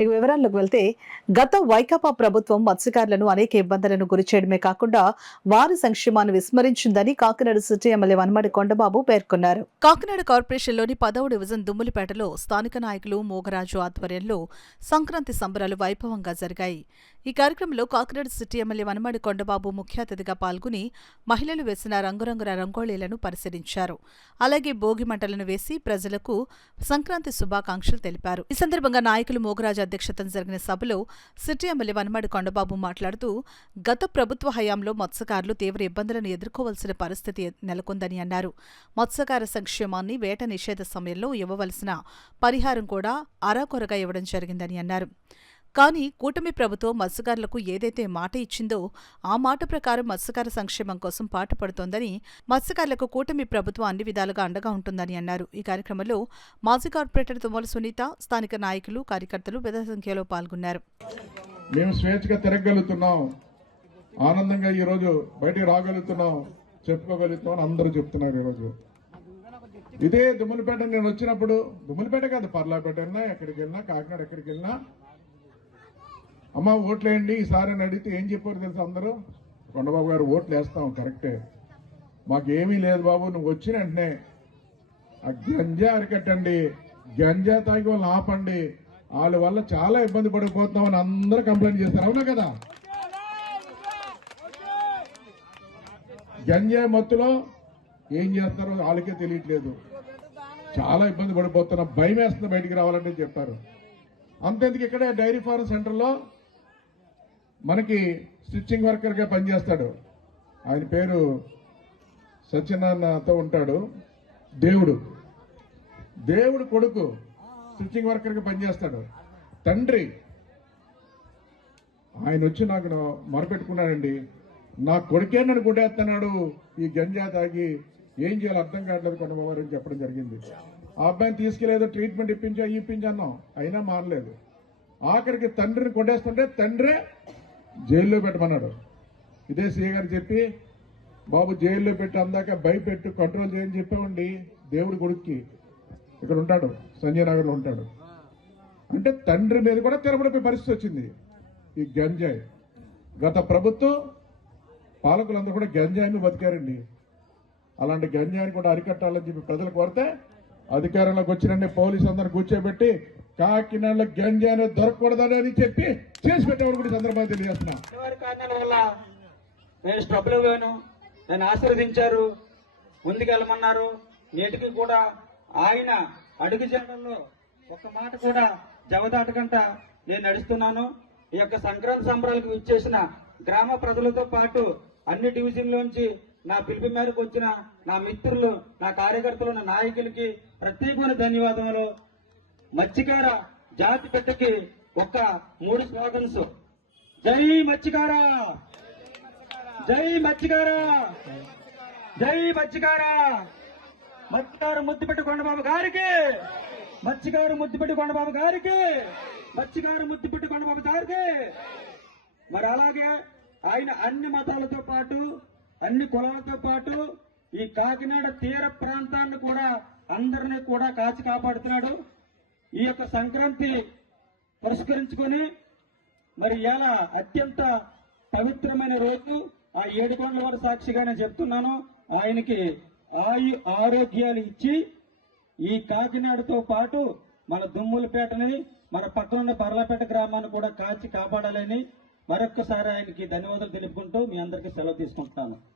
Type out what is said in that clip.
ఇక వివరాల్లోకి వెళ్తే గత వైకాపా ప్రభుత్వం మత్స్యకారులను అనేక ఇబ్బందులను గురిచేయడమే కాకుండా వారి సంక్షేమాన్ని విస్మరించిందని కాకినాడ సిటీ ఎమ్మెల్యే వనమాడి కొండబాబు పేర్కొన్నారు. కాకినాడ కార్పొరేషన్లోని 10వ డివిజన్ దుమ్ములపేటలో స్థానిక నాయకులు మోగరాజు ఆధ్వర్యంలో సంక్రాంతి సంబరాలు వైభవంగా జరిగాయి. ఈ కార్యక్రమంలో కాకినాడ సిటీ ఎమ్మెల్యే వనమాడి కొండబాబు ముఖ్య అతిథిగా పాల్గొని మహిళలు వేసిన రంగురంగుల రంగోళీలను పరిశీలించారు. అలాగే భోగి మంటలను వేసి ప్రజలకు సంక్రాంతి శుభాకాంక్షలు తెలిపారు. ఈ సందర్భంగా నాయకులు మోగరాజు అధ్యక్షతన జరిగిన సభలో సిటీ ఎమ్మెల్యే వనమాడి కొండబాబు మాట్లాడుతూ గత ప్రభుత్వ హయాంలో మత్స్యకారులు తీవ్ర ఇబ్బందులను ఎదుర్కోవలసిన పరిస్థితి నెలకొందని అన్నారు. మత్స్యకార సంక్షేమాన్ని వేట నిషేధ సమయంలో ఇవ్వవలసిన పరిహారం కూడా అరాకొరగా ఇవ్వడం జరిగిందని అన్నారు. కానీ కూటమి ప్రభుత్వం మత్స్యకారులకు ఏదైతే మాట ఇచ్చిందో ఆ మాట ప్రకారం మత్స్యకార సంక్షేమం కోసం పాటుపడుతోందని, మత్స్యకారులకు కూటమి ప్రభుత్వం అన్ని విధాలుగా అండగా ఉంటుందని అన్నారు. ఈ కార్యక్రమంలో మాజీ కార్పొరేటర్ తుమ్మల సునీత, స్థానిక నాయకులు, కార్యకర్తలు పెద్ద సంఖ్యలో పాల్గొన్నారు. మేము స్వేచ్ఛగా తిరగలుగుతున్నాం, ఆనందంగా ఈరోజు బయటికి రాగలుగుతున్నాం, చెప్పుకోగలుగుతాం అని అందరూ చెప్తున్నారు. ఈరోజు ఇదే దుమ్ములపేట నేను వచ్చినప్పుడు, దుమ్ములపేట కాదు పర్లాపేట వెళ్ళినా, ఎక్కడికి వెళ్ళినా, కాకినాడ ఎక్కడికి వెళ్ళినా, అమ్మ ఓట్లేయండి ఈసారి అని అడిగితే ఏం చెప్పారు తెలుసు అందరూ? కొండబాబు గారు ఓట్లు వేస్తాం, కరెక్టే, మాకేమీ లేదు బాబు, నువ్వు వచ్చిన వెంటనే ఆ గంజా అరికట్టండి, గంజా తాగి వాళ్ళని ఆపండి, వాళ్ళ వల్ల చాలా ఇబ్బంది పడిపోతున్నామని అందరూ కంప్లైంట్ చేస్తారు. అవునా కదా? గంజా మత్తులో ఏం చేస్తారో వాళ్ళకే తెలియట్లేదు, చాలా ఇబ్బంది పడిపోతున్నా, భయం వేస్తుంది బయటికి రావాలంటే చెప్పారు. అంతేందుకు ఇక్కడే డైరీ ఫార్మ్ సెంటర్లో మనకి స్టిచ్చింగ్ వర్కర్గా పనిచేస్తాడు, ఆయన పేరు సత్యనారాయణతో ఉంటాడు, దేవుడు కొడుకు స్టిచ్చింగ్ వర్కర్గా పనిచేస్తాడు, తండ్రి ఆయన వచ్చి నాకు మొరపెట్టుకున్నాడండి, నా కొడుకే నన్ను కొట్టేస్తున్నాడు ఈ గంజా తాగి, ఏం చేయాలో అర్థం కావట్లేదు కొండబాబు అని చెప్పడం జరిగింది. ఆ అబ్బాయిని తీసుకెళ్లేదో ట్రీట్మెంట్ ఇప్పించాన్నాం, అయినా మారలేదు. ఆఖరికి తండ్రిని కొట్టేస్తుంటే తండ్రే జైల్లో పెట్టమన్నాడు. ఇదే సీఏ గారు చెప్పి, బాబు జైల్లో పెట్టి అందాక భయపెట్టు, కంట్రోల్ చేయని చెప్పామండి. దేవుడి కొడుక్కి ఇక్కడ ఉంటాడు, సంజయ్ నగర్లో ఉంటాడు. అంటే తండ్రి మీద కూడా తిరగబడిపోయే పరిస్థితి వచ్చింది ఈ గంజాయి. గత ప్రభుత్వం పాలకులందరూ కూడా గంజాయిని బతికారండి. అలాంటి గంజాయిని కూడా అరికట్టాలని చెప్పి ప్రజలు కోరితే అధికారంలోకి వచ్చినండి పోలీసు అందరిని కూర్చోబెట్టి కాకినాడలో గంజాయిని దొరకకూడదని చెప్పి చేసి పెట్టేవాడు కూడా సందర్భాన్ని తెలియజేస్తున్నా. కారణాల వల్ల నేను స్ట్రబుల్ అయ్యాను, నన్ను ఆశీర్వదించారు, ముందుకెళ్ళమన్నారు. నేటికి కూడా ఆయన అడుగు జాడల్లో ఒక్క మాట కూడా జవదాటకుండా నేను నడుస్తున్నాను. ఈ యొక్క సంక్రాంతి సంబరాలకు ఇచ్చేసిన గ్రామ ప్రజలతో పాటు అన్ని డివిజన్లోంచి నా పిలుపు మేరకు వచ్చిన నా మిత్రులు, నా కార్యకర్తలు, నా నాయకులకి ప్రత్యేకమైన ధన్యవాదములు. మత్స్యకార జాతి పెద్దకి ఒక 3 స్లోగన్స్: జై మత్స్యకార, జై మత్స్యకార, జై మత్స్యకార, మత్స్యకారు ముద్దుపెట్టి కొండబాబు గారికి, మత్స్యకారు ముద్దుపెట్టి కొండబాబు గారికి, మత్స్యకారు ముద్దుపెట్టి కొండబాబు గారికి. మరి అలాగే ఆయన అన్ని మతాలతో పాటు, అన్ని కులాలతో పాటు ఈ కాకినాడ తీర ప్రాంతాన్ని కూడా అందరినీ కూడా కాచి కాపాడుతున్నాడు. ఈ యొక్క సంక్రాంతి పురస్కరించుకొని మరి ఇలా అత్యంత పవిత్రమైన రోజు ఆ 7 కొండల వారి సాక్షిగా నేను చెప్తున్నాను, ఆయనకి ఆరోగ్యాలు ఇచ్చి ఈ కాకినాడతో పాటు మన దుమ్ములపేటని, మన పక్కనున్న పర్లాపేట గ్రామాన్ని కూడా కాచి కాపాడాలని మరొక్కసారి ఆయనకి ధన్యవాదాలు తెలుపుకుంటూ మీ అందరికీ సెలవు తీసుకుంటున్నాను.